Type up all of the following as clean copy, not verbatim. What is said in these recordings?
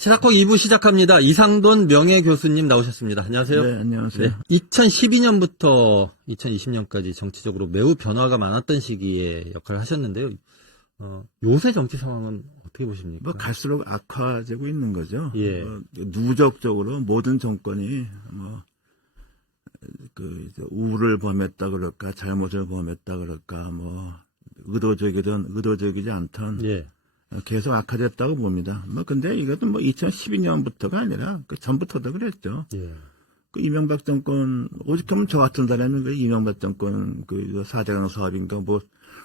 시사콕 2부 시작합니다. 이상돈 명예교수님 나오셨습니다. 안녕하세요. 네, 안녕하세요. 네, 2012년부터 2020년까지 정치적으로 매우 변화가 많았던 시기에 역할을 하셨는데요. 요새 정치 상황은 어떻게 보십니까? 뭐 갈수록 악화되고 있는 거죠. 예. 누적적으로 모든 정권이 우를 범했다 그럴까, 잘못을 범했다 그럴까, 의도적이든 의도적이지 않든 예. 계속 악화됐다고 봅니다. 근데 이것도 2012년부터가 아니라 그 전부터도 그랬죠. 예. 그 이명박 정권, 오직하면 저 같은 사람이 그 이명박 정권 그 4대강 사업인가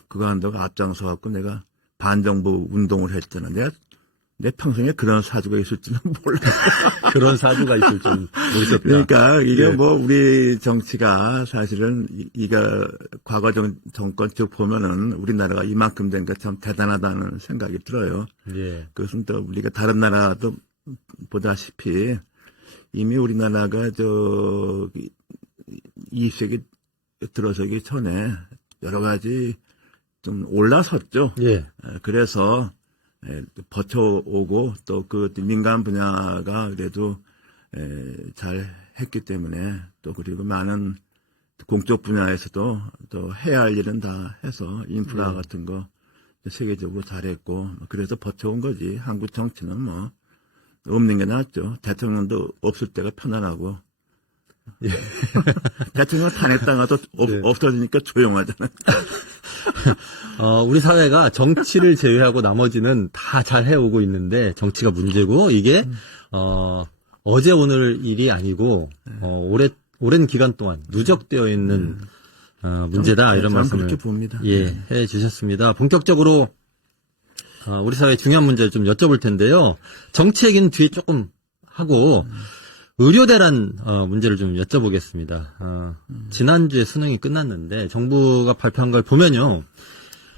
그거 한다고 앞장서 갖고 내가 반정부 운동을 했잖아. 내 평생에 그런 사주가 있을지는 몰라. 그런 사주가 있을 줄 모르겠다. 그러니까 이게 예. 우리 정치가 사실은 이가 과거 정권 쭉 보면은 우리나라가 이만큼 된 게 참 대단하다는 생각이 들어요. 예. 그것은 또 우리가 다른 나라도 보다시피 이미 우리나라가 20세기 들어서기 전에 여러 가지 좀 올라섰죠. 예. 그래서 버텨오고 또 그 민간 분야가 그래도 잘 했기 때문에 또 그리고 많은 공적 분야에서도 또 해야 할 일은 다 해서 인프라 같은 거 세계적으로 잘했고 그래서 버텨온 거지. 한국 정치는 없는 게 낫죠. 대통령도 없을 때가 편안하고. 예. 대통령 탄핵당하도 네. 없어지니까 조용하잖아요. 우리 사회가 정치를 제외하고 나머지는 다 잘 해오고 있는데 정치가 문제고 이게 어제 오늘 일이 아니고 오랜 기간 동안 누적되어 있는 문제다 이런 말씀을 그렇게 봅니다. 해 주셨습니다. 본격적으로 우리 사회의 중요한 문제를 좀 여쭤볼 텐데요. 정치 얘기는 뒤에 조금 하고 의료대란 문제를 좀 여쭤보겠습니다. 지난주에 수능이 끝났는데 정부가 발표한 걸 보면요.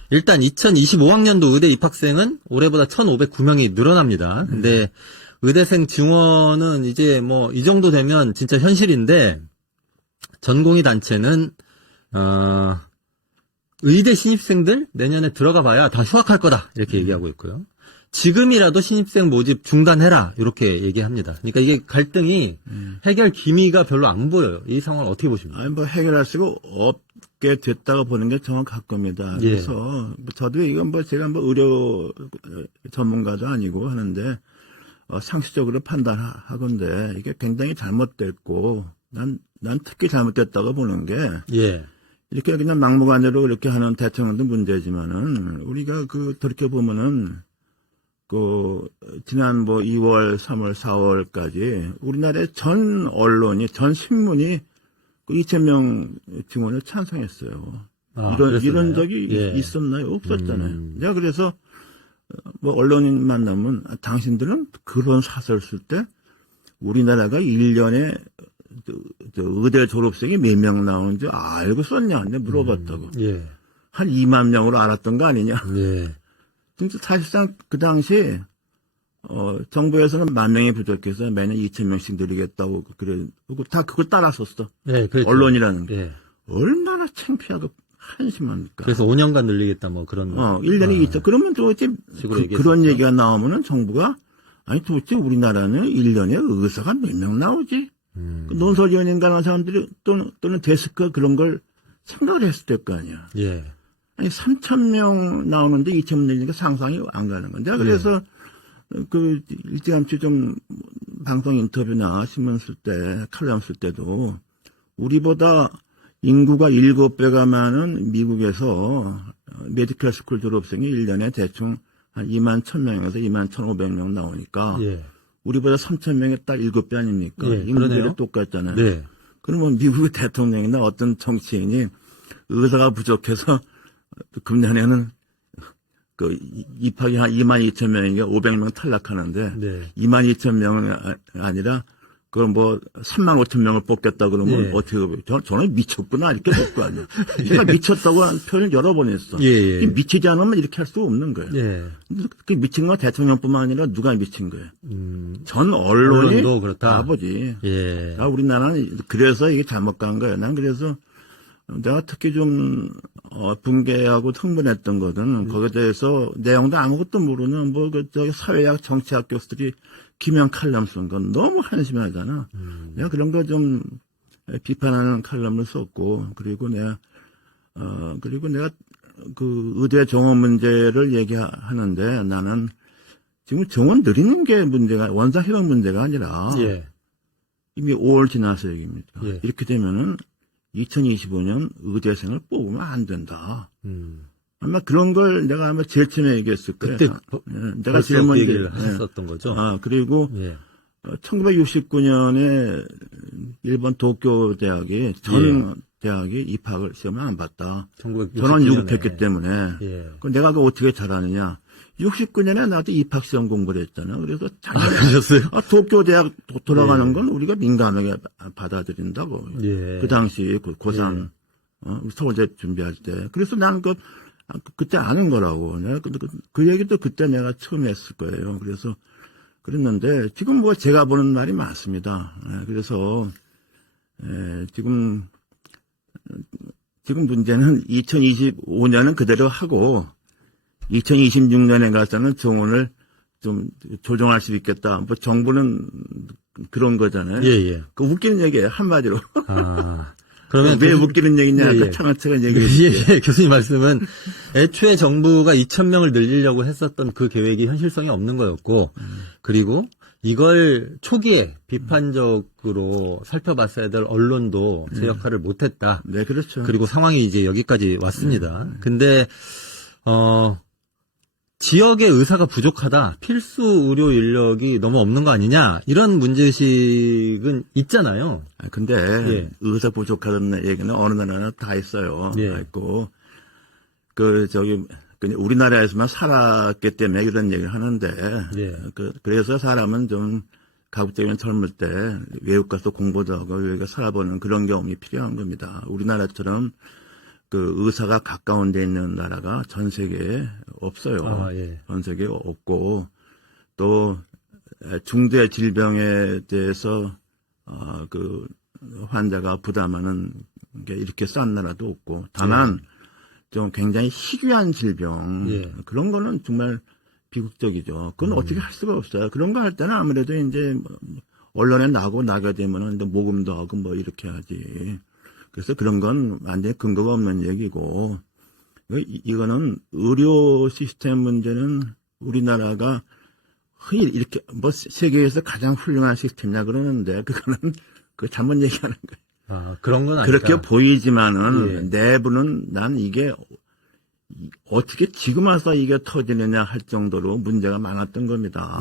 일단 2025학년도 의대 입학생은 올해보다 1,509명이 늘어납니다. 근데 의대생 증원은 이제 이 정도 되면 진짜 현실인데 전공의 단체는 의대 신입생들 내년에 들어가 봐야 다 휴학할 거다 이렇게 얘기하고 있고요. 지금이라도 신입생 모집 중단해라 이렇게 얘기합니다. 그러니까 이게 갈등이 해결 기미가 별로 안 보여요. 이 상황을 어떻게 보십니까? 아니 해결할 수가 없게 됐다고 보는 게 정확할 겁니다. 예. 그래서 저도 이건 제가 의료 전문가도 아니고 하는데 상식적으로 판단하건데 이게 굉장히 잘못됐고 난 특히 잘못됐다고 보는 게 예. 이렇게 그냥 막무가내로 이렇게 하는 대통령도 문제지만은 우리가 그렇게 보면은 지난 2월, 3월, 4월까지 우리나라의 전 언론이, 전 신문이 2,000명 증원을 찬성했어요. 이런 적이 있었나요? 없었잖아요. 내가 그래서 언론인 만나면 당신들은 그런 사설 쓸 때 우리나라가 1년에 의대 졸업생이 몇 명 나오는지 알고 썼냐? 내가 물어봤다고. 예. 한 2만 명으로 알았던 거 아니냐? 예. 진짜 사실상 그 당시 정부에서는 10,000명이 부족해서 매년 2,000명씩 늘리겠다고 그리고 다 그걸 따라섰어. 예, 그렇죠. 언론이라는 게. 예. 얼마나 창피하고 한심합니까? 그래서 5년간 늘리겠다 그런 1년에 2천. 그러면 도대체 그런 얘기가 나오면은 정부가 아니 도대체 우리나라는 1년에 의사가 몇 명 나오지? 논설위원인 가는 사람들이 또는 데스크가 그런 걸 생각을 했을 때 거 아니야. 예. 아니 3,000명 나오는데 2,000명 늘리니까 상상이 안 가는 건데. 그래서 일찌감치 좀 방송 인터뷰나 신문 쓸 때, 칼럼 쓸 때도 우리보다 인구가 7배가 많은 미국에서 메디컬 스쿨 졸업생이 1년에 대충 한 21,000명에서 21,500명 나오니까 우리보다 3,000명에 딱 7배 아닙니까? 인구가 똑같잖아요. 네. 그러면 미국의 대통령이나 어떤 정치인이 의사가 부족해서 금년에는 입학이 한 22,000명이니까 500명 탈락하는데 22,000명이 아니라 그걸 35,000명을 뽑겠다 그러면 어떻게 저는 미쳤구나 이렇게 볼 거 아니야. 제가 미쳤다고 하는 표현을 여러 번 했어. 미치지 않으면 이렇게 할 수 없는 거예요. 그 미친 건 대통령뿐만 아니라 누가 미친 거예요. 전 언론이 바보지. 우리나라는 그래서 이게 잘못 간 거예요. 난 그래서 내가 특히 좀 붕괴하고 흥분했던 것은 거기에 대해서 내용도 아무것도 모르는 저기 사회학 정치학 교수들이 김영 칼럼 쓴 건 너무 한심하잖아. 내가 그런 거 좀 비판하는 칼럼을 썼고, 그리고 내가 그 의대 정원 문제를 얘기하는데 나는 지금 정원 늘리는 게 문제가, 원상 회복 문제가 아니라 예. 이미 5월 지나서 얘기입니다. 예. 이렇게 되면은 2025년 의대생을 뽑으면 안 된다. 아마 그런 걸 내가 아마 제일 처음에 얘기했을 거예요. 그때 내가 제일 먼저 얘기를 했었던 거죠. 그리고 예. 1969년에 일본 도쿄 대학이 전 대학이 입학을 시험을 안 봤다. 1969년에. 전원 유급했기 때문에. 예. 그 내가 그 어떻게 잘하느냐. 69년에 나도 입학 시험 공부를 했잖아. 그래서 그러셨어요? 도쿄 대학 돌아가는 건 우리가 민감하게 받아들인다고. 예. 그 당시 고3 서울대 준비할 때. 그래서 나는 그때 아는 거라고. 내가 그 얘기도 그때 내가 처음 했을 거예요. 그래서 그랬는데 지금 뭐 제가 보는 말이 많습니다. 그래서 지금 문제는 2025년은 그대로 하고 2026년에 가서는 정원을 좀 조정할 수 있겠다. 뭐 정부는 그런 거잖아요. 예. 그 웃기는 얘기예요, 한마디로. 그러면 왜 웃기는 얘기냐? 예. 그 차근차근 얘기해. 예. 교수님 말씀은 애초에 정부가 2,000명을 늘리려고 했었던 그 계획이 현실성이 없는 거였고, 그리고 이걸 초기에 비판적으로 살펴봤어야 될 언론도 제 역할을 못했다. 네, 그렇죠. 그리고 상황이 이제 여기까지 왔습니다. 근데 지역의 의사가 부족하다, 필수 의료 인력이 너무 없는 거 아니냐, 이런 문제의식은 있잖아요. 근데 예. 의사 부족하다는 얘기는 어느 나라나 다 있어요. 예. 있고 우리나라에서만 살았기 때문에 이런 얘기를 하는데 예. 그래서 사람은 좀 가급적이면 젊을 때 외국 가서 공부도 하고 외국에 살아보는 그런 경험이 필요한 겁니다. 우리나라처럼 그 의사가 가까운 데 있는 나라가 전 세계에 없어요. 예. 전 세계에 없고 또 중대 질병에 대해서 그 환자가 부담하는 게 이렇게 싼 나라도 없고 다만 좀 굉장히 희귀한 질병 그런 거는 정말 비극적이죠. 그건 어떻게 할 수가 없어요. 그런 거 할 때는 아무래도 이제 언론에 나게 되면은 모금도 하고 뭐 이렇게 하지. 그래서 그런 건 완전히 근거가 없는 얘기고, 이거는 의료 시스템 문제는 우리나라가 흔히 이렇게 뭐 세계에서 가장 훌륭한 시스템이냐 그러는데 그거는 잘못 얘기하는 거예요. 그런 건 아니다. 그렇게 보이지만은 내부는 난 이게 어떻게 지금 와서 이게 터지느냐 할 정도로 문제가 많았던 겁니다.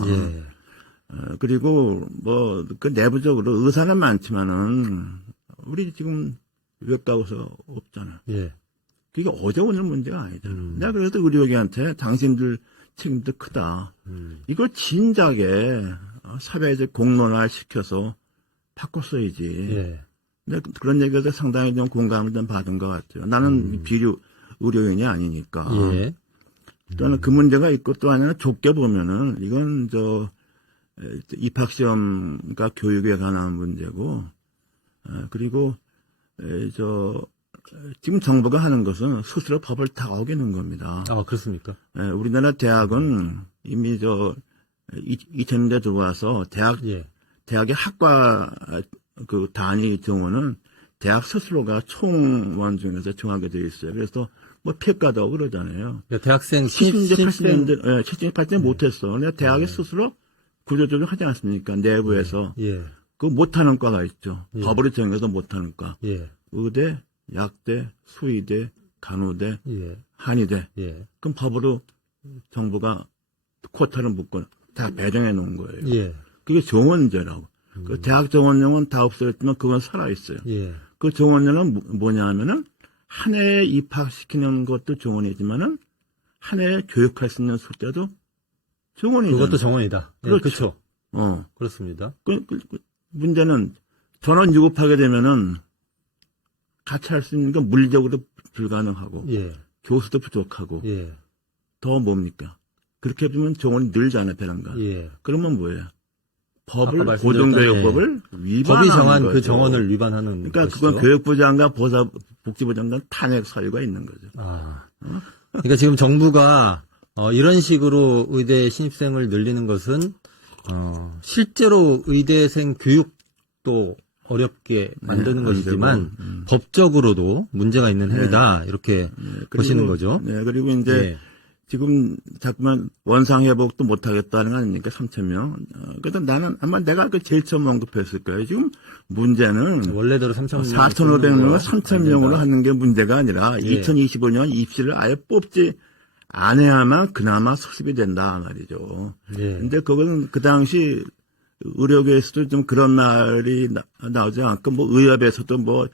그리고 뭐 그 내부적으로 의사는 많지만은 우리 지금 외과의사 없잖아. 그게 어제 오늘 문제가 아니잖아. 내가 그래서 의료계한테 당신들 책임도 크다. 이걸 진작에 사회적 공론화 시켜서 바꿨어야지. 근데 그런 얘기에서 상당히 좀 공감을 좀 받은 것 같아요. 나는 비료 의료인이 아니니까. 또는 그 문제가 있고 또 하나는 좁게 보면은 이건 입학시험과 교육에 관한 문제고, 그리고 지금 정부가 하는 것은 스스로 법을 다 어기는 겁니다. 그렇습니까? 우리나라 대학은 이미 2000년대 들어와서 대학의 학과 그 단위 정원은 대학 스스로가 총원 중에서 정하게 되어 있어요. 그래서 뭐 평가도 하고 그러잖아요. 대학생 70년대, 80년 못했어. 근데 대학이 스스로 구조조정 하지 않습니까? 내부에서. 그 못하는 과가 있죠. 법으로 정해서 못하는 과. 의대, 약대, 수의대, 간호대, 한의대. 그럼 법으로 정부가 코타를 묶고 다 배정해 놓은 거예요. 그게 정원제라고. 그 대학 정원령은 다 없어졌지만 그건 살아있어요. 그 정원령은 뭐냐 하면은 한 해에 입학시키는 것도 정원이지만은 한 해에 교육할 수 있는 숫자도 정원이죠. 그것도 정원이다. 그렇죠. 그렇습니다. 문제는 전원 유급하게 되면은 같이 할 수 있는 건 물리적으로 불가능하고 교수도 부족하고 더 뭡니까? 그렇게 보면 정원이 늘잖아요, 배란가. 그러면 뭐예요? 고등교육법을 위반하는 법이 정한 거죠. 그 정원을 위반하는 그러니까 것이죠. 그건 교육부 장관, 복지부 장관 탄핵 사유가 있는 거죠. 그러니까 지금 정부가 이런 식으로 의대 신입생을 늘리는 것은 실제로 의대생 교육도 어렵게 만드는 것이지만 법적으로도 문제가 있는 행위다 이렇게 보시는 거죠. 네, 그리고 이제 예. 지금 자꾸만 원상회복도 못하겠다는 거 아닙니까? 3,000명. 그래서 나는 아마 내가 그 제일 처음 언급했을 거예요. 지금 문제는 원래대로 3,000명 4,500명을 3,000명으로 하는 게 문제가 아니라 예. 2025년 입시를 아예 뽑지 않아야만 그나마 수습이 된다 말이죠. 예. 근데 그거는 그 당시 의료계에서도 좀 그런 말이 나오지 않고 뭐 의협에서도 뭐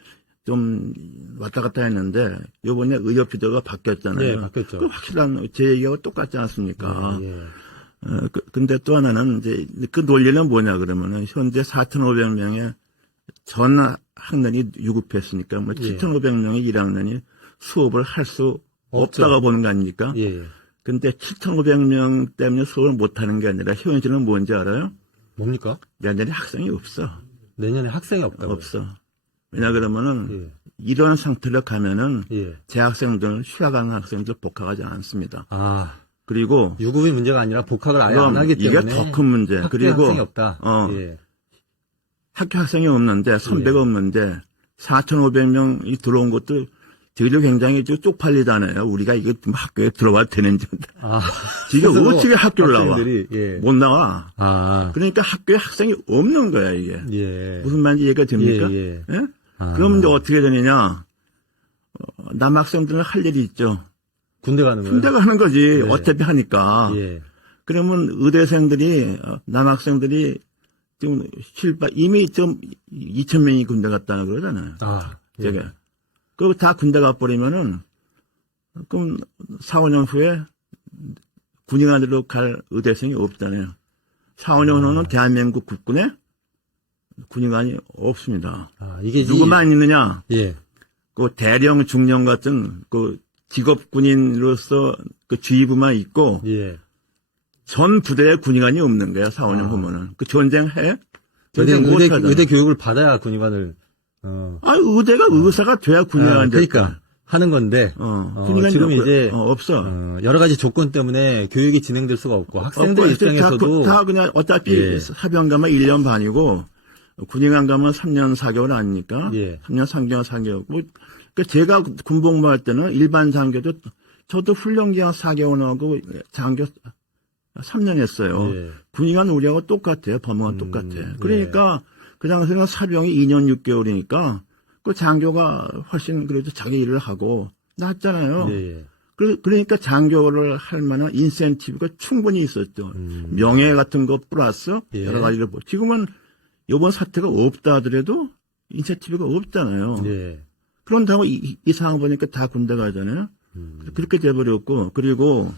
좀 왔다 갔다 했는데 요번에 의협 비대가 바뀌었잖아요. 예, 바뀌었죠. 그 확실한 제 얘기가 똑같지 않습니까? 예. 근데 또 하나는 이제 그 논리는 뭐냐 그러면은 현재 4,500명의 전 학년이 유급했으니까 뭐 예. 7,500명의 1학년이 수업을 할 수 없죠. 없다고 보는 거 아닙니까? 예. 근데 7,500명 때문에 수업을 못 하는 게 아니라 현실은 뭔지 알아요? 뭡니까? 내년에 학생이 없어. 내년에 학생이 없다고요? 없어. 왜냐 그러면은 예. 이런 상태로 가면은 예. 재학생들, 휴학하는 학생들 복학하지 않습니다. 아, 그리고 유급이 문제가 아니라 복학을 아예 그럼 안 하기 이게 때문에 더 큰 문제. 학교 그리고 학생이 없다. 예. 학교 학생이 없는데 선배가 예. 없는데 4,500명이 들어온 것도 저희도 굉장히 쪽팔리잖아요. 우리가 이거 좀 학교에 들어와도 되는지. 아, 이게 스스로 어떻게 학교를 나와? 학생들이, 예. 못 나와. 아, 그러니까 학교에 학생이 없는 거야 이게. 예. 무슨 말인지 이해가 됩니까? 예, 예. 예? 아. 그럼 이제 어떻게 되느냐? 남학생들은 할 일이 있죠. 군대 가는 거예요? 군대 가는 거지. 예. 어차피 하니까. 예. 그러면 의대생들이 남학생들이 지금 이미 좀 2,000명이 군대 갔다는 그러잖아요. 아, 예. 저게. 그거 다 군대 가버리면은 그럼 4, 5년 후에 군의관으로 갈 의대생이 없잖아요. 4, 5년 후는 대한민국 국군에 군의관이 없습니다. 아, 이게 누구만 있느냐? 예. 그 대령 중령 같은 그 직업 군인으로서 그 지휘부만 있고 예. 전 부대에 군의관이 없는 거야. 4, 5년 후면은. 그 전쟁해? 의대 교육을 받아야 군의관을, 의대가 의사가 돼야 군의관 그러니까 하는 건데, 지금 이제, 없어. 여러 가지 조건 때문에 교육이 진행될 수가 없고, 학생들 입장에서도. 다 그냥 어차피 예. 사병 가면 1년 반이고, 군의관 가면 3년 4개월 아닙니까? 예. 3년 3개월 4개월. 그러니까 제가 군복무할 때는 일반 장교도 저도 훈련기간 4개월 하고 장교 3년 했어요. 예. 군의관 우리하고 똑같아요. 법무관 똑같아. 그러니까 그 당시에는 사병이 2년 6개월이니까 그 장교가 훨씬 그래도 자기 일을 하고 낫잖아요. 예. 그러니까 장교를 할 만한 인센티브가 충분히 있었죠. 명예 같은 거 플러스 예. 여러 가지를 지금은 이번 사태가 없다 하더라도 인센티브가 없잖아요. 예. 그런다고 이 상황 보니까 다 군대 가잖아요. 그렇게 돼버렸고 그리고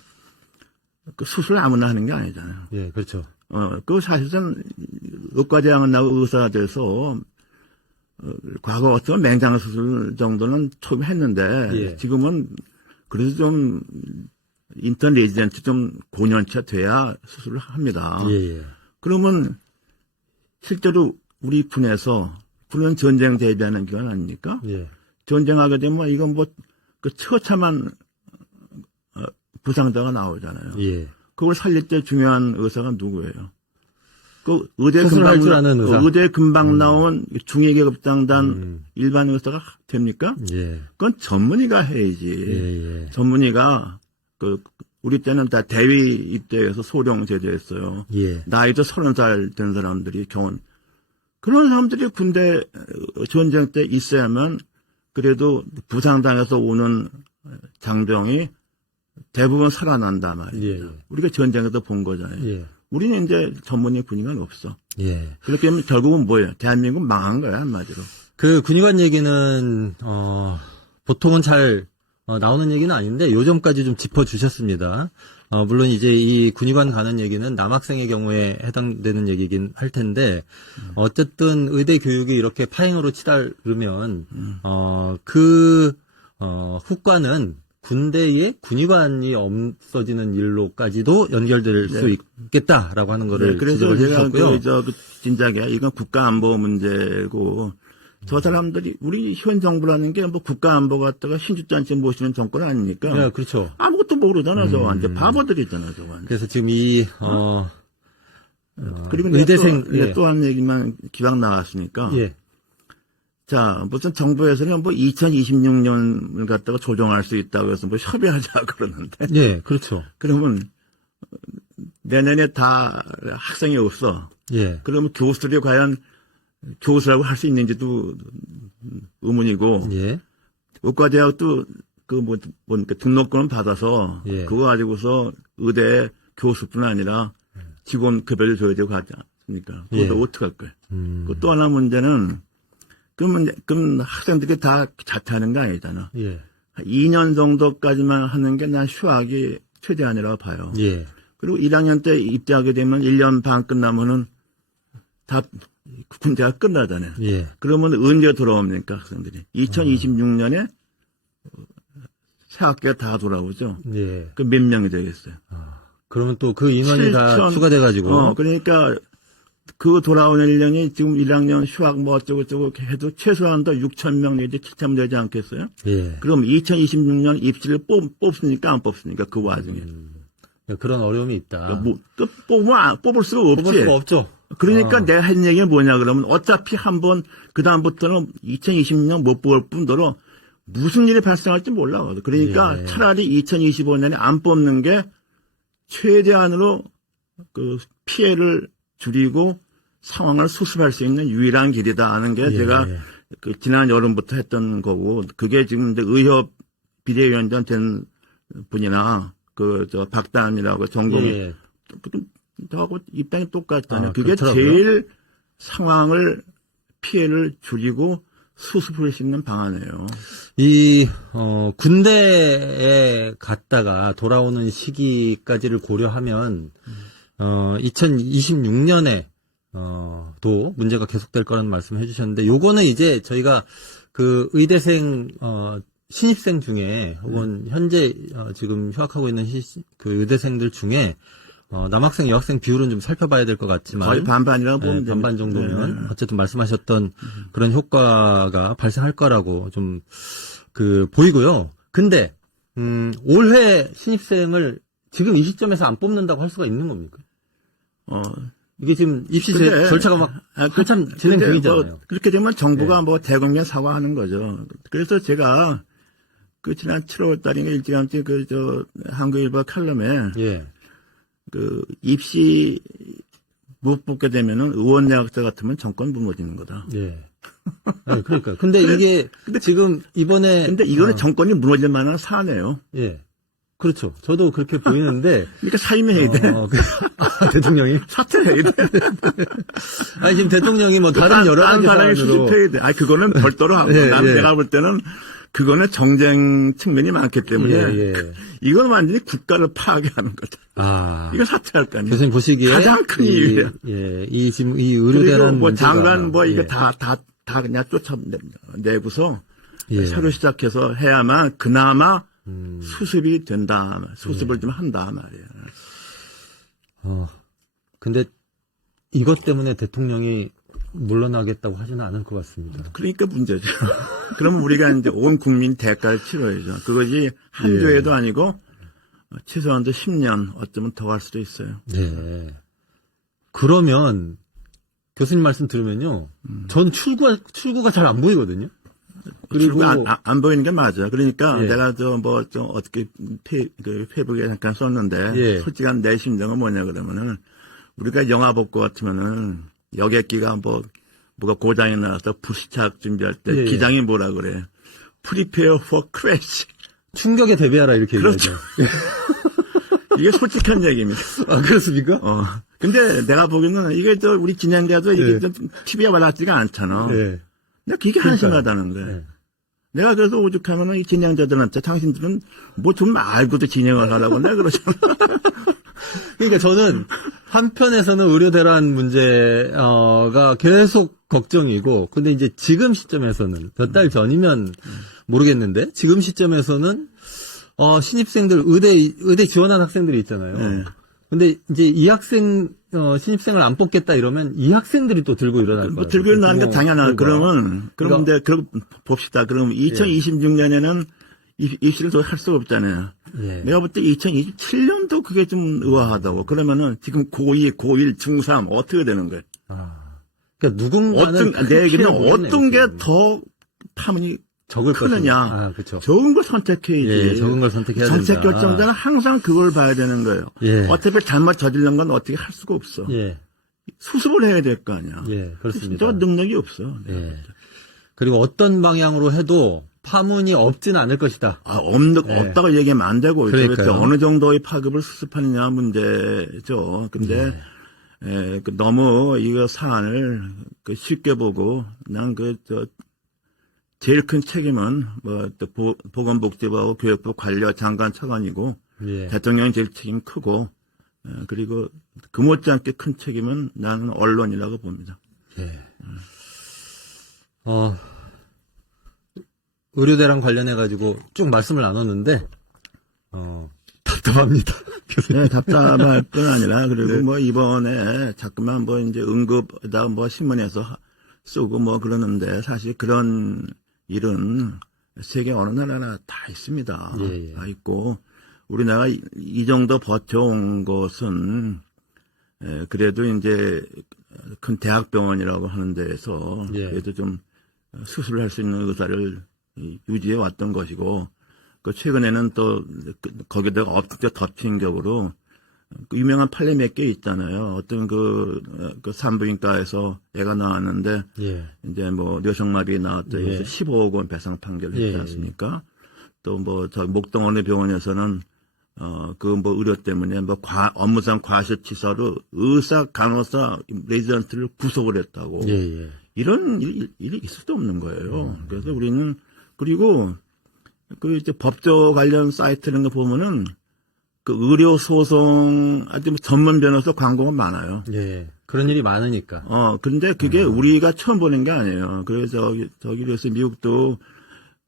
그 수술 아무나 하는 게 아니잖아요. 예, 그렇죠. 그 사실은 의과대학을 나고 의사가 돼서 과거 같으면 맹장 수술 정도는 처음 했는데 예. 지금은 그래도 좀 인턴 레지던트 좀 고년차 돼야 수술을 합니다. 예. 그러면 실제로 우리 군에서 군은 전쟁 대비하는 기관 아닙니까? 예. 전쟁하게 되면 이건 뭐 그 처참한 부상자가 나오잖아요. 예. 그걸 살릴 때 중요한 의사가 누구예요? 그 의대 수술할 금방 줄 아는 의사. 의대 금방 나온 중위계급장단 일반 의사가 됩니까? 예. 그건 전문의가 해야지. 예. 전문의가 우리 때는 다 대위 입대해서 소령 제도했어요. 예. 나이도 30살 된 사람들이 경원 그런 사람들이 군대 전쟁 때 있어야만 그래도 부상당해서 오는 장병이 대부분 살아난다 말이에요. 예. 우리가 전쟁에서 본 거잖아요. 예. 우리는 이제 전문의 군의관 없어. 예. 그렇게 하면 결국은 뭐예요? 대한민국 망한 거야 한마디로. 그 군의관 얘기는 보통은 잘 나오는 얘기는 아닌데 요점까지 좀 짚어주셨습니다. 물론 이제 이 군의관 가는 얘기는 남학생의 경우에 해당되는 얘기긴 할 텐데 어쨌든 의대 교육이 이렇게 파행으로 치달으면 후과는 군대에 군의관이 없어지는 일로까지도 연결될 수 있겠다라고 하는 거를 그래서 제가 해주셨고요. 진작에 이건 국가안보 문제고 저 사람들이 우리 현 정부라는 게 뭐 국가안보 갖다가 신주잔치 모시는 정권 아닙니까? 네, 그렇죠. 아무것도 모르잖아 저한테 바보들이잖아 저한테. 그래서 지금 그리고 의대생 또 한 얘기만 기왕 나왔으니까. 예. 자, 무슨 정부에서는 뭐 2026년을 갖다가 조정할 수 있다고 해서 뭐 협의하자 그러는데. 예, 그렇죠. 그러면 내년에 다 학생이 없어. 예. 그러면 교수들이 과연 교수라고 할 수 있는지도 의문이고. 예. 의과대학도 등록금을 받아서 예. 그거 가지고서 의대 교수뿐 아니라 직원 급여를 줘야 되고 하지 않습니까? 그것도 예. 어떻게 할 거예요? 또 하나 문제는 그럼 학생들이 다 자퇴하는 거 아니잖아. 예. 2년 정도까지만 하는 게 난 휴학이 최대한이라고 봐요. 예. 그리고 1학년 때 입대하게 되면 1년 반 끝나면은 다 군대가 끝나잖아요. 예. 그러면 언제 돌아옵니까, 학생들이? 2026년에 새 학기가 다 돌아오죠. 예. 그 몇 명이 되겠어요? 그러면 또 그 인원이 다 추가돼가지고. 그러니까 그 돌아오는 1년이 지금 1학년 휴학 뭐 어쩌고저쩌고 해도 최소한 더 6천 명 내지 7천 되지 않겠어요? 예. 그럼 2026년 입시를 뽑습니까? 안 뽑습니까? 그 와중에. 그런 어려움이 있다. 또 뽑을 수가 없지. 뽑을 수가 없죠. 그러니까 내가 한 얘기가 뭐냐 그러면 어차피 한번 그다음부터는 2026년 못 뽑을 뿐더러 무슨 일이 발생할지 몰라. 그러니까 예. 차라리 2025년에 안 뽑는 게 최대한으로 그 피해를 줄이고 상황을 수습할 수 있는 유일한 길이다 하는 게 예. 제가 그 지난 여름부터 했던 거고 그게 지금 이제 의협 비대위원장 된 분이나 그 박단이라고 전공이 예. 저하고 입장이 똑같잖아요. 그게 그렇더라고요. 제일 상황을 피해를 줄이고 수습할 수 있는 방안이에요. 군대에 갔다가 돌아오는 시기까지를 고려하면 2026년에 도 문제가 계속될 거라는 말씀을 해주셨는데 요거는 이제 저희가 그 의대생 신입생 중에 혹은 현재 지금 휴학하고 있는 그 의대생들 중에 남학생 여학생 비율은 좀 살펴봐야 될 것 같지만 거의 반반이라고 보면 됩니다. 반반 정도면 네. 어쨌든 말씀하셨던 그런 효과가 발생할 거라고 좀 보이고요. 근데 올해 신입생을 지금 이 시점에서 안 뽑는다고 할 수가 있는 겁니까? 이게 지금 입시 절차가 막 한참 진행 중이잖아요. 그렇게 되면 정부가 뭐 대국민 사과하는 거죠. 그래서 제가 그 지난 7월 달인가 일찌감치 한국일보 칼럼에 예. 그 입시 못 뽑게 되면은 의원내각제 같으면 정권 무너지는 거다. 예. 아니, 그러니까. 근데 이게 지금 이번에 근데 이거는 정권이 무너질 만한 사안이에요. 예. 그렇죠. 저도 그렇게 보이는데. 그러니까 사임해야 돼. 대통령이 사퇴해야 돼. 아니 지금 대통령이 뭐 다른 여러 가지 사람이 사안으로 수습해야 돼. 그거는 별도로 하고 내가 볼 때는 그거는 정쟁 측면이 많기 때문에 이건 완전히 국가를 파괴하는 거다. 이거 사퇴할 거 아니에요. 교수님 보시기에 가장 큰 이유예요. 이 지금 이 의료대란 뭐 문제가 장관 이거 다 그냥 쫓아내고서 새로 시작해서 해야만 그나마 수습이 된다. 수습을 좀 한다 말이에요. 근데 이것 때문에 대통령이 물러나겠다고 하지는 않을 것 같습니다. 그러니까 문제죠. 그러면 우리가 이제 온 국민 대가를 치러야죠. 그것이 한 조에도 아니고 최소한도 10년 어쩌면 더 갈 수도 있어요. 네. 그러면 교수님 말씀 들으면요, 전 출구가 잘 안 보이거든요. 그리고 안 보이는 게 맞아. 그러니까 내가 좀 어떻게 페이북에 잠깐 썼는데 솔직한 내 심정은 뭐냐 그러면은 우리가 영화 볼 것 같으면은 여객기가 뭐가 고장이 나서 불시착 준비할 때 기장이 뭐라 그래? Prepare for crash. 충격에 대비하라 이렇게 그렇죠. 얘기하죠. 이게 솔직한 얘기입니다. 아, 그렇습니까? 근데 내가 보기에는 이게 우리 진행자도 이게 좀 TV에 와닿지가 않잖아. 근데 그게 한심하다는 거예요. 내가 그래서 오죽하면은 이 진행자들한테 당신들은 뭐 좀 알고도 진행을 하라고 내가 그러잖아. 그러니까 저는 한편에서는 의료대란 문제가 계속 걱정이고, 근데 이제 지금 시점에서는 몇 달 전이면 모르겠는데 지금 시점에서는 신입생들 의대 지원한 학생들이 있잖아요. 근데 이제 이 학생 신입생을 안 뽑겠다 이러면 이 학생들이 또 들고 일어날 거예요. 들고 일어나는 게 당연하죠. 그러면 그러니까, 봅시다. 그럼 2026년에는 입시를 더 할 수가 없잖아요. 예. 내가 볼 때 2027년도 그게 좀 의아하다고. 그러면은 지금 고2, 고1, 중3 어떻게 되는 거예요? 그러니까 누군가는 내 얘기는 모르겠네요, 어떤 게 지금. 더 파문이 적을 크느냐. 그렇죠. 적은 걸 선택해야지. 예, 적은 걸 선택해야 된다. 정책 결정자는 항상 그걸 봐야 되는 거예요. 예. 어차피 잘못 저지른 건 어떻게 할 수가 없어. 예, 수습을 해야 될 거 아니야. 예, 그렇습니다. 진짜 능력이 없어. 예. 그리고 어떤 방향으로 해도 파문이 없지는 않을 것이다. 없다고 얘기하면 안 되고, 그러니까요. 어느 정도의 파급을 수습하느냐 문제죠. 근데, 너무 이거 사안을 쉽게 보고, 난 제일 큰 책임은, 또 보건복지부하고 교육부 관리와 장관 차관이고, 예. 대통령이 제일 책임 크고, 그리고 그 못지않게 큰 책임은 나는 언론이라고 봅니다. 예. 의료대랑 관련해가지고 쭉 말씀을 나눴는데, 답답합니다. 네, 답답할 뿐 아니라, 그리고 이번에 자꾸만 이제 응급에다 신문에서 쓰고 그러는데, 사실 그런 일은 세계 어느 나라나 다 있습니다. 예. 다 있고, 우리나라가 이 정도 버텨온 것은, 그래도 이제 큰 대학병원이라고 하는 데에서, 예. 그래도 좀 수술을 할 수 있는 의사를 유지해 왔던 것이고, 최근에는 또 거기다가 엎드려 덮친 격으로 유명한 판례 몇 개 있잖아요. 어떤 그 산부인과에서 애가 나왔는데 예. 이제 뇌성마비 나왔다 해서 15억 원 배상 판결을 했지 않습니까? 또 저 목동 어느 병원에서는 의료 때문에 업무상 과실치사로 의사, 간호사, 레지던트를 구속을 했다고. 예. 이런 일이 있을 수도 없는 거예요. 그래서 우리는 그리고 이제 법조 관련 사이트 이런 거 보면은 의료 소송 아주 전문 변호사 광고가 많아요. 예. 그런 일이 많으니까. 근데 그게 우리가 처음 보는 게 아니에요. 그래서 그래서 미국도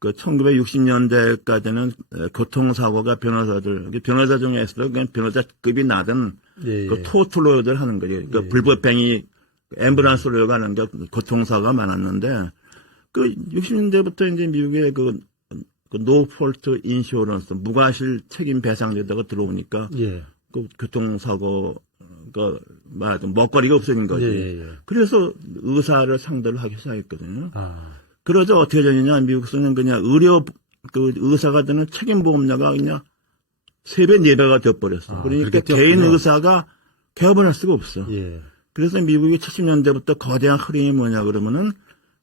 1960년대까지는 교통사고가 변호사 중에서도 그냥 변호사급이 낮은 토트로이들 하는 거지. 불법행위 앰뷸런스로 가는 게 교통사고가 많았는데 60년대부터 이제 미국의 노폴트 인슈런스 무과실 책임 배상제도가 들어오니까 교통사고가 말하자면 먹거리가 없어진 거지. 그래서 의사를 상대로 하기 시작했거든요. 그러자 어떻게 되느냐, 미국에서는 그냥 의사가 되는 책임보험료가 그냥 3배, 4배가 되어버렸어. 그러니까 개인 의사가 개업을 할 수가 없어. 그래서 미국이 70년대부터 거대한 흐름이 뭐냐 그러면은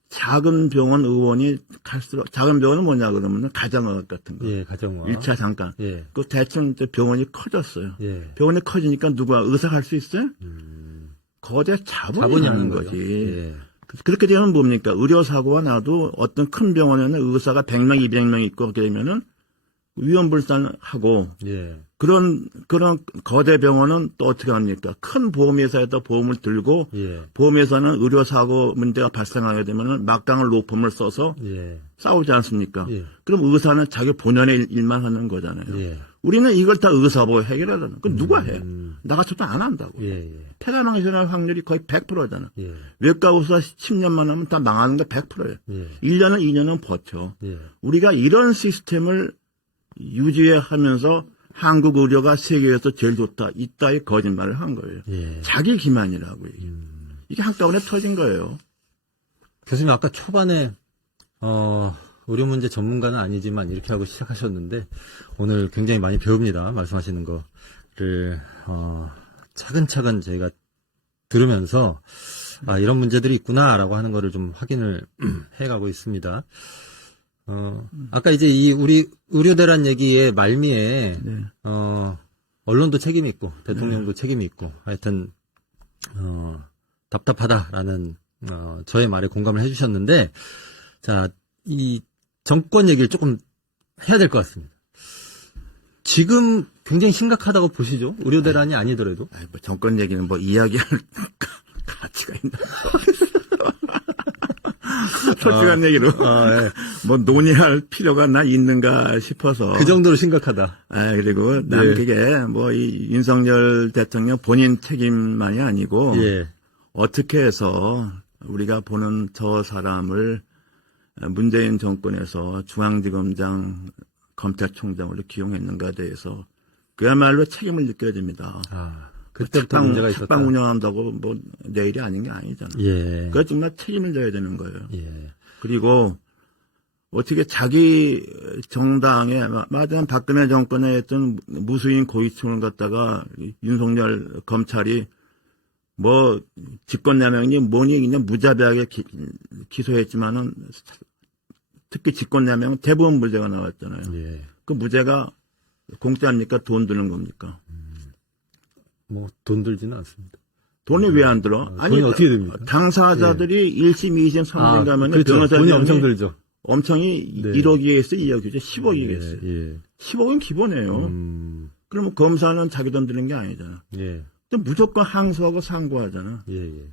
작은 병원 의원이 갈수록, 작은 병원은 뭐냐 그러면은 가정의학 같은 거. 가정의학. 1차 잠깐. 대충 병원이 커졌어요. 병원이 커지니까 누가 의사 할 수 있어요? 거대 자본이 하는 거지. 그렇게 되면 뭡니까? 의료사고가 나도 어떤 큰 병원에는 의사가 100명, 200명 있고 그렇게 되면은 위험불산하고 그런 거대 병원은 또 어떻게 합니까? 큰 보험회사에다 보험을 들고 보험회사는 의료사고 문제가 발생하게 되면은 막강한 로펌을 써서 싸우지 않습니까? 그럼 의사는 자기 본연의 일만 하는 거잖아요. 우리는 이걸 다 의사보호 해결하잖아. 그럼 누가 해? 나같이도 안 한다고. 폐가 망신할 확률이 거의 100%잖아. 외과 의사 10년만 하면 다 망하는 게 100%예요. 1년은 2년은 버텨. 우리가 이런 시스템을 유지하면서 한국 의료가 세계에서 제일 좋다. 이따위 거짓말을 한 거예요. 자기 기만이라고 이게. 이게 한꺼번에 터진 거예요. 교수님 아까 초반에 의료 문제 전문가는 아니지만 이렇게 하고 시작하셨는데 오늘 굉장히 많이 배웁니다. 말씀하시는 거를 차근차근 저희가 들으면서 이런 문제들이 있구나라고 하는 거를 좀 확인을 해가고 있습니다. 아까 이제 우리 의료대란 얘기의 말미에, 언론도 책임이 있고, 대통령도 책임이 있고, 하여튼, 답답하다라는, 저의 말에 공감을 해주셨는데, 자, 이 정권 얘기를 조금 해야 될 것 같습니다. 지금 굉장히 심각하다고 보시죠? 의료대란이 아니더라도. 정권 얘기는 이야기할 가치가 있나. 솔직한 얘기로 논의할 필요가 있는가 싶어서 그 정도로 심각하다. 그리고 난 그게 이 윤석열 대통령 본인 책임만이 아니고 어떻게 해서 우리가 보는 저 사람을 문재인 정권에서 중앙지검장 검찰총장으로 기용했는가에 대해서 그야말로 책임을 느껴야 됩니다. 그때부터 문제가 있었다. 책방 운영한다고 뭐 내일이 아닌 게 아니잖아. 예. 그래서 정말 책임을 져야 되는 거예요. 예. 그리고 어떻게 자기 정당에 맞아 박근혜 정권에 했던 무수인 고위층을 갖다가 윤석열 검찰이 뭐 직권남용이니 뭐니 그냥 무자비하게 기소했지만은 특히 직권남용은 대부분 무죄가 나왔잖아요. 예. 그 무죄가 공짜입니까? 돈 드는 겁니까? 뭐 돈 들지는 않습니다. 돈이 왜 안 들어? 돈이 어떻게 됩니까? 당사자들이 1심, 2심, 3심 가면 그렇죠. 변호사 돈이 엄청 들죠. 엄청이 네. 1억이겠어요, 2억이죠. 10억이겠어요. 예. 10억은 기본이에요. 그러면 검사는 자기 돈 드는 게 아니잖아. 예. 또 무조건 항소하고 상고하잖아. 예.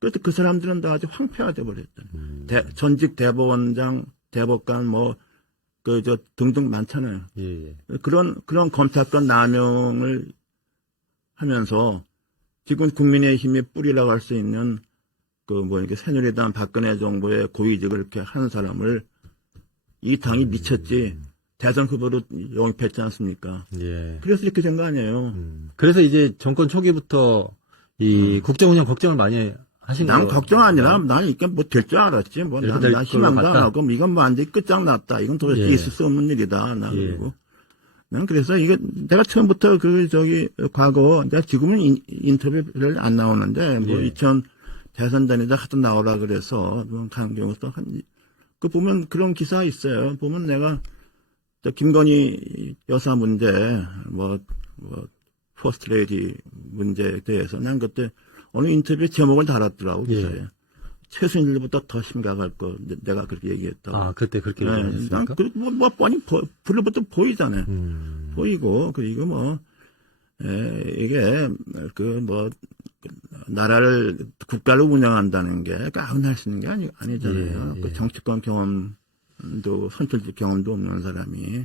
그래서 그 사람들은 다 아주 황폐화 돼버렸잖아요. 전직 대법원장, 대법관 등등 많잖아요. 예. 그런 검찰권 남용을 하면서 지금 국민의힘의 뿌리라고 할 수 있는 이렇게 새누리당 박근혜 정부의 고위직을 이렇게 하는 사람을 이 당이 미쳤지 대선 후보로 영입했지 않습니까? 예. 그래서 이렇게 된 거 아니에요. 그래서 이제 정권 초기부터 이 국정 운영 걱정을 많이 하신 거예요. 난 걱정 아니라 난 이게 뭐 될 줄 알았지. 뭐 난 희망도 안 하고 이건 뭐 완전히 끝장났다. 이건 도대체 예. 있을 수 없는 일이다. 나 예. 그리고 난 그래서 이게 내가 처음부터 과거 내가 지금은 인터뷰를 안 나오는데 뭐 예. 2000 대선 다니다 하도 나오라 그래서 간 경우도 그 보면 그런 기사 있어요. 보면 내가 김건희 여사 문제 퍼스트레이디 문제에 대해서 난 그때 어느 인터뷰에 제목을 달았더라고 기사에. 예. 최순실보다 더 심각할 거 내가 그렇게 얘기했다고. 그때 그렇게 난 얘기했습니까? 뻔히 불러부터 보이잖아요. 보이고 그리고 이게 나라를 국가를 운영한다는 게 아무나 할 수 있는 게 아니잖아요. 예. 그 정치권 경험도 선출직 경험도 없는 사람이.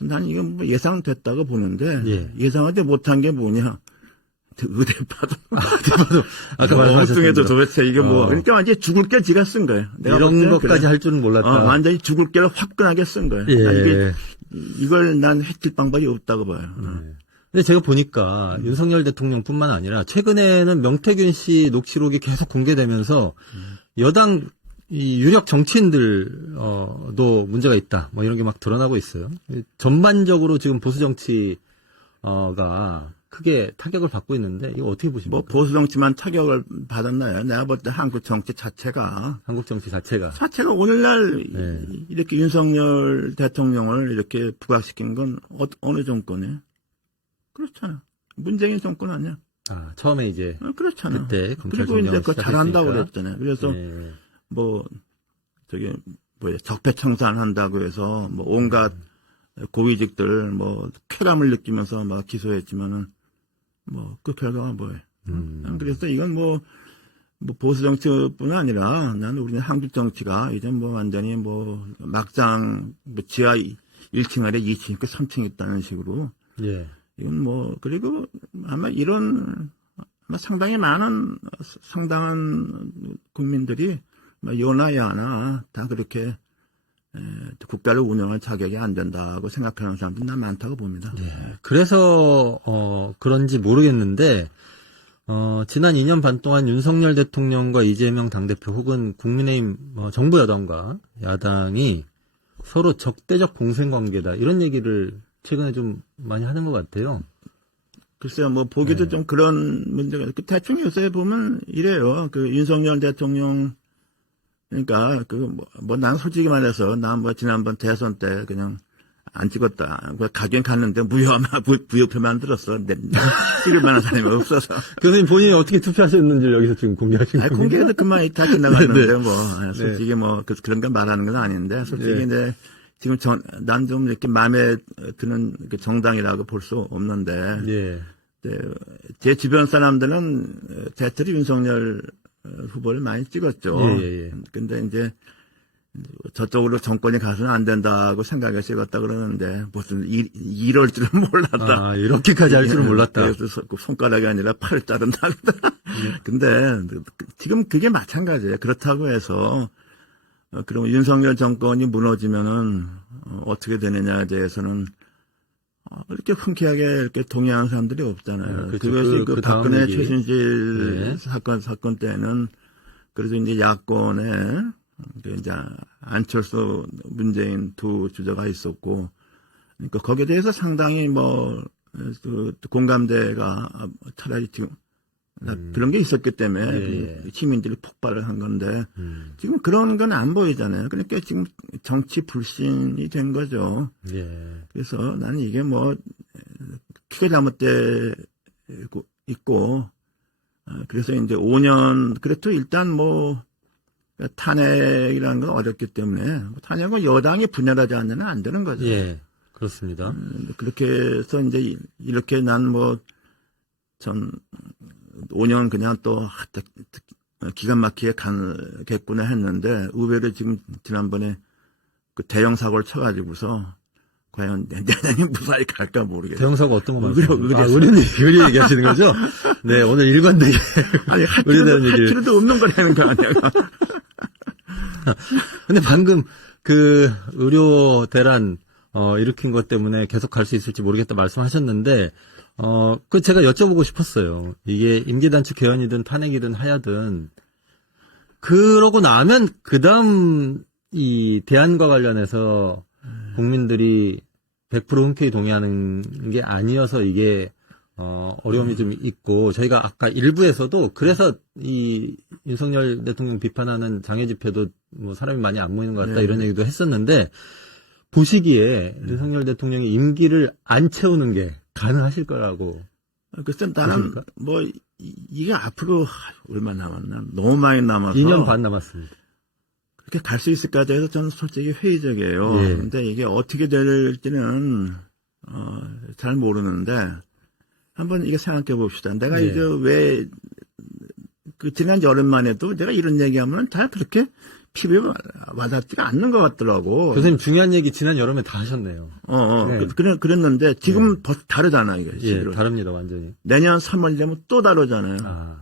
난 이건 뭐 예상됐다고 보는데 예상하지 못한 게 뭐냐. 의대파도. 아까 말씀하셨던 도 도대체 이게 그러니까 완전히 죽을 게 지가 쓴 거예요. 이런 것까지 할 줄은 몰랐다. 완전히 죽을 게를 화끈하게 쓴 거예요. 예. 이걸 난 해칠 방법이 없다고 봐요. 근데 제가 보니까 윤석열 대통령뿐만 아니라 최근에는 명태균 씨 녹취록이 계속 공개되면서 여당 이 유력 정치인들도 문제가 있다. 뭐 이런 게 막 드러나고 있어요. 전반적으로 지금 보수 정치가 크게 타격을 받고 있는데 이거 어떻게 보십니까? 뭐 보수 정치만 타격을 받았나요? 내가 볼 때 한국 정치 자체가 한국 정치 자체가 오늘날 이렇게 윤석열 대통령을 이렇게 부각시킨 건 어느 정권이에요? 그렇잖아. 문재인 정권 아니야? 처음에 이제 그렇잖아. 그때 그리고 이제 그거 잘한다고 그랬잖아요. 그래서 적폐청산한다고 해서 온갖 고위직들 쾌감을 느끼면서 막 기소했지만은 그 결과가 뭐예요? 그래서 이건 보수 정치뿐 아니라 나는 우리는 한국 정치가 이제 완전히 막장 지하 1층 아래 2층 있고 3층 있다는 식으로. 이건 그리고 아마 상당히 많은 상당한 국민들이 요나 야나 다 그렇게 국가를 운영할 자격이 안 된다고 생각하는 사람들이 난 많다고 봅니다. 그래서 그런지 모르겠는데 지난 2년 반 동안 윤석열 대통령과 이재명 당대표 혹은 국민의힘 정부 여당과 야당이 서로 적대적 공생관계다 이런 얘기를 최근에 좀 많이 하는 것 같아요. 글쎄요, 보기도 좀 그런 문제가 대충 요새 보면 이래요. 윤석열 대통령 그러니까 난 솔직히 말해서 난 지난번 대선 때 그냥 안 찍었다. 가긴 갔는데 무효표 만들었어. 찍을 만한 사람이 없어서. 교수님 본인이 어떻게 투표하셨는지 여기서 지금 공개하신 거예요? 공개해도 그만 다 지나갔는데 솔직히 그런 걸 말하는 건 아닌데 솔직히 이제 지금 난 좀 이렇게 마음에 드는 정당이라고 볼 수 없는데 제 주변 사람들은 대체로 윤석열 후보를 많이 찍었죠. 근데 이제 저쪽으로 정권이 가서는 안 된다고 생각해서 찍었다 그러는데 무슨 이럴 줄은 몰랐다. 이렇게까지 할 줄은 몰랐다. 그래서 손가락이 아니라 팔을 자른다. 근데 지금 그게 마찬가지예요. 그렇다고 해서 그럼 윤석열 정권이 무너지면은 어떻게 되느냐에 대해서는 이렇게 흔쾌하게 이렇게 동의하는 사람들이 없잖아요. 그렇죠. 그것이 그 다음 박근혜 얘기. 최순실 네. 사건 때는 그래서 이제 야권에 이제 안철수, 문재인 두 주자가 있었고, 그러니까 거기에 대해서 상당히 그 공감대가 차라리 지금 그런 게 있었기 때문에 그 시민들이 폭발을 한 건데 지금 그런 건 안 보이잖아요. 그러니까 지금 정치 불신이 된 거죠. 그래서 나는 이게 크게 잘못돼 있고 그래서 이제 5년 그래도 일단 탄핵이라는 건 어렵기 때문에 탄핵은 여당이 분열하지 않으면 안 되는 거죠. 예, 그렇습니다. 그렇게 해서 이제 이렇게 전 5년 그냥 또 기가 막히게 가겠구나 했는데 의외로 지금 지난번에 그 대형 사고를 쳐가지고서 과연 내년에 무사히 갈까 모르겠어요. 대형 사고 어떤 거 말씀하세요? 의료 얘기하시는 거죠? 네, 오늘 일관되게 아니 할 필요도 없는 거라는 거 아니야. 근데 방금 그 의료 대란 일으킨 것 때문에 계속 갈 수 있을지 모르겠다 말씀하셨는데 그 제가 여쭤보고 싶었어요. 이게 임기단축 개헌이든 탄핵이든 하야든 그러고 나면 그다음 이 대안과 관련해서 국민들이 100% 흔쾌히 동의하는 게 아니어서 이게 어려움이 좀 있고 저희가 아까 일부에서도 그래서 이 윤석열 대통령 비판하는 장외 집회도 사람이 많이 안 모이는 것 같다 이런 얘기도 했었는데 보시기에 윤석열 대통령이 임기를 안 채우는 게 가능하실 거라고. 글쎄 나는 이게 앞으로 얼마 남았나? 너무 많이 남아서 2년 반 남았습니다. 그렇게 갈 수 있을까 해서 저는 솔직히 회의적이에요. 근데 이게 어떻게 될지는 잘 모르는데 한번 이게 생각해 봅시다. 내가 이제 왜 그 지난 여름만 해도 내가 이런 얘기하면 잘 그렇게 피부에 와닿지가 않는 것 같더라고. 교수님 중요한 얘기 지난 여름에 다 하셨네요. 네. 그랬는데 지금 더 다르잖아 이게. 다릅니다 완전히. 내년 3월 되면 또 다르잖아요.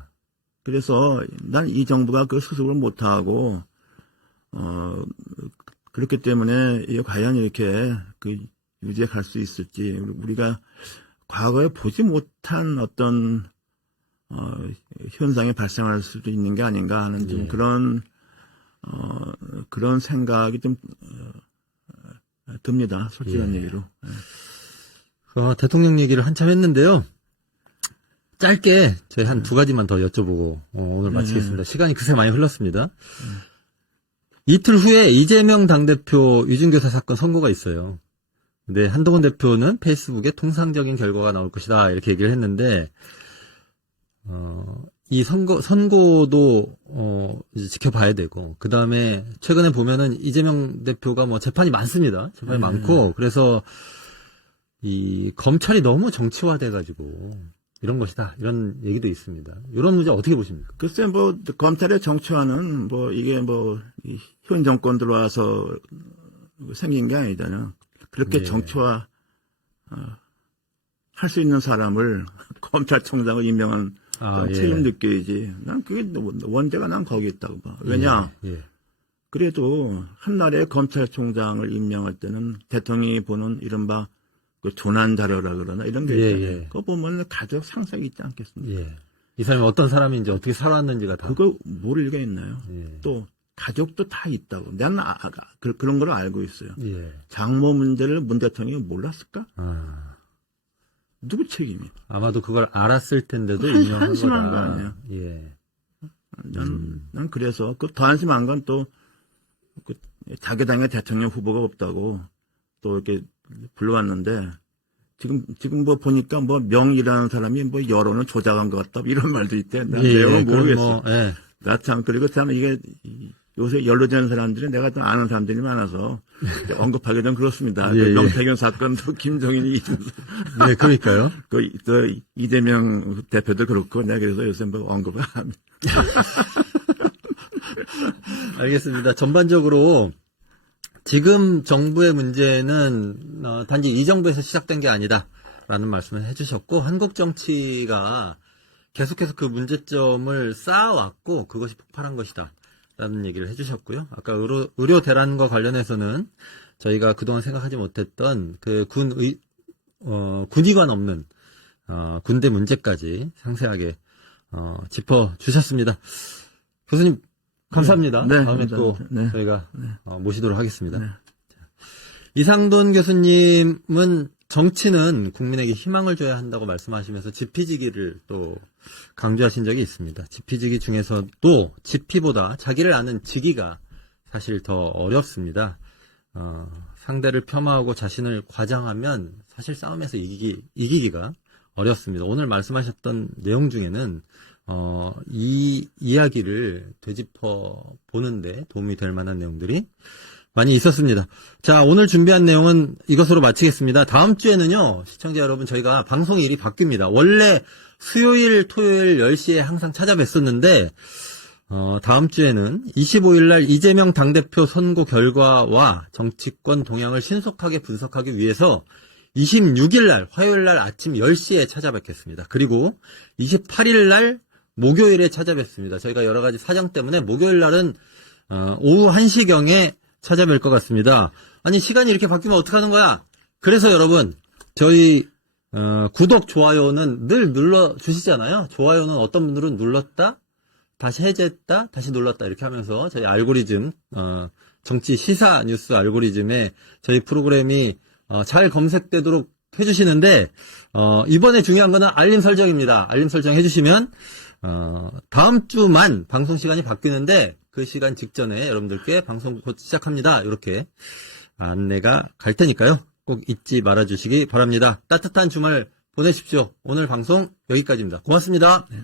그래서 난 이 정부가 그 수습을 못 하고 그렇기 때문에 이게 과연 이렇게 그 유지해 갈 수 있을지 우리가 과거에 보지 못한 어떤 현상이 발생할 수도 있는 게 아닌가 하는 좀 그런 생각이 좀 듭니다. 솔직한 얘기로. 대통령 얘기를 한참 했는데요. 짧게 저희 한 두 가지만 더 여쭤보고 오늘 마치겠습니다. 시간이 그새 많이 흘렀습니다. 이틀 후에 이재명 당대표 유증교사 사건 선고가 있어요. 근데 한동훈 대표는 페이스북에 통상적인 결과가 나올 것이다 이렇게 얘기를 했는데 이 선고도 이제 지켜봐야 되고 그 다음에 최근에 보면은 이재명 대표가 재판이 많습니다. 재판이 많고 그래서 이 검찰이 너무 정치화돼가지고 이런 것이다 이런 얘기도 있습니다. 이런 문제 어떻게 보십니까? 글쎄 검찰의 정치화는 이게 현 정권 들어와서 생긴 게 아니잖아요. 그렇게 정치화 할 수 있는 사람을 검찰총장을 임명한 책임 느껴야지. 난 그게 원죄가 난 거기 있다고 봐. 왜냐? 그래도 한 나라의 검찰총장을 임명할 때는 대통령이 보는 이른바 그 조난 자료라 그러나 이런 게 있잖아요. 그거 보면 가족 상색이 있지 않겠습니까? 이 사람이 어떤 사람인지 어떻게 살아왔는지가 다. 그거 모를 리가 있나요? 또 가족도 다 있다고. 나는 그런 걸 알고 있어요. 장모 문제를 문 대통령이 몰랐을까? 누구 책임이야? 아마도 그걸 알았을 텐데도 한심한 거 아니에요? 난 그래서 더 한심한 건 또 자기 당의 대통령 후보가 없다고 또 이렇게 불러왔는데 지금 보니까 명이라는 사람이 여론을 조작한 것 같다 이런 말도 있대. 난 내용은 모르겠어. 나 참 그리고 참 이게 요새 연루되는 사람들이 내가 좀 아는 사람들이 많아서 언급하기 좀 그렇습니다. 명태균 사건도 김정인이 네, 그러니까요. 이재명 대표도 그렇고 내가 그래서 요새 언급을 합니다. 알겠습니다. 전반적으로 지금 정부의 문제는 단지 이 정부에서 시작된 게 아니다라는 말씀을 해주셨고 한국 정치가 계속해서 그 문제점을 쌓아왔고 그것이 폭발한 것이다. 있다는 얘기를 해주셨고요. 아까 의료 대란과 관련해서는 저희가 그동안 생각하지 못했던 그 군의관 없는 군대 문제까지 상세하게 짚어주셨습니다. 교수님 감사합니다. 네, 다음에 감사합니다. 또 네. 저희가 모시도록 하겠습니다. 네. 이상돈 교수님은 정치는 국민에게 희망을 줘야 한다고 말씀하시면서 지피지기를 또 강조하신 적이 있습니다. 지피지기 중에서도 지피보다 자기를 아는 지기가 사실 더 어렵습니다. 상대를 폄하하고 자신을 과장하면 사실 싸움에서 이기기가 어렵습니다. 오늘 말씀하셨던 내용 중에는 이 이야기를 되짚어 보는데 도움이 될 만한 내용들이 많이 있었습니다. 자, 오늘 준비한 내용은 이것으로 마치겠습니다. 다음 주에는요, 시청자 여러분, 저희가 방송일이 바뀝니다. 원래 수요일, 토요일 10시에 항상 찾아뵀었는데, 다음 주에는 25일 날 이재명 당대표 선거 결과와 정치권 동향을 신속하게 분석하기 위해서 26일 날, 화요일 날 아침 10시에 찾아뵙겠습니다. 그리고 28일 날 목요일에 찾아뵙습니다. 저희가 여러 가지 사정 때문에 목요일 날은 오후 1시경에 찾아뵐 것 같습니다. 아니, 시간이 이렇게 바뀌면 어떡하는 거야? 그래서 여러분, 저희 구독, 좋아요는 늘 눌러주시잖아요. 좋아요는 어떤 분들은 눌렀다, 다시 해제했다, 다시 눌렀다 이렇게 하면서 저희 알고리즘, 정치 시사 뉴스 알고리즘에 저희 프로그램이 잘 검색되도록 해주시는데, 이번에 중요한 거는 알림 설정입니다. 알림 설정 해주시면 다음 주만 방송 시간이 바뀌는데 그 시간 직전에 여러분들께 방송 곧 시작합니다. 이렇게 안내가 갈 테니까요. 꼭 잊지 말아주시기 바랍니다. 따뜻한 주말 보내십시오. 오늘 방송 여기까지입니다. 고맙습니다. 네.